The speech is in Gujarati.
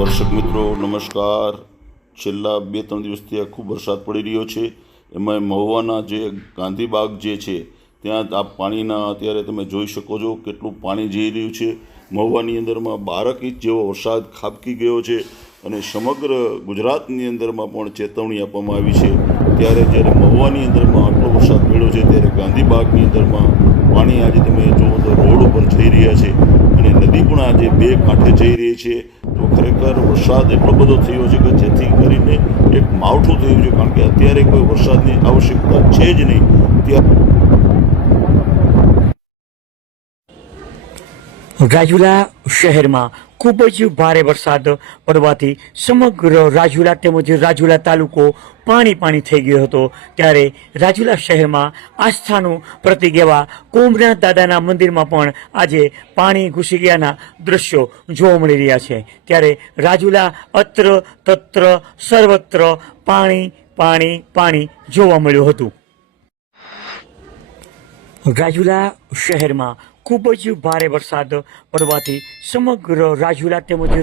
મિત્રો, નમસ્કાર. છેલ્લા બે ત્રણ દિવસથી ખૂબ વરસાદ પડી રહ્યો છે. એમાં મહુવાના જે ગાંધીબાગ જે છે, ત્યાં આ પાણીના અત્યારે તમે જોઈ શકો છો કેટલું પાણી જઈ રહ્યું છે. મહુવાની અંદરમાં બારક ઇંચ જેવો વરસાદ ખાબકી ગયો છે અને સમગ્ર ગુજરાતની અંદરમાં પણ ચેતવણી આપવામાં આવી છે. ત્યારે જ્યારે મહુવાની અંદરમાં આટલો વરસાદ પડ્યો છે, ત્યારે ગાંધીબાગની અંદરમાં પાણી આજે તમે જુઓ તો રોડ ઉપર જઈ રહ્યા છે અને નદી પણ આજે બે કાંઠે જઈ રહી છે. તો ખરેખર વરસાદ એટલો બધો થયો છે કે જેથી કરીને એક માવઠું થયું છે, કારણ કે અત્યારે કોઈ વરસાદની આવશ્યકતા છે જ નહીં. ત્યાં રાજુલા શહેરમાં ખૂબ જ ભારે વરસાદ પડવાથી સમગ્ર રાજુલા તેમજ રાજુલા તાલુકો પાણી પાણી થઈ ગયો હતો. ત્યારે રાજુલા શહેરમાં આસ્થાનું પ્રતિક એવા કોમનાથ દાદાના મંદિરમાં પણ આજે પાણી ઘૂસી ગયાના દ્રશ્યો જોવા મળી રહ્યા છે. ત્યારે રાજુલા અત્ર તત્ર સર્વત્ર પાણી પાણી પાણી જોવા મળ્યું હતું. રાજુલા શહેરમાં ખૂબ જ ભારે વરસાદ પડવાથી સમગ્ર રાજુલા તેમજ રાજુ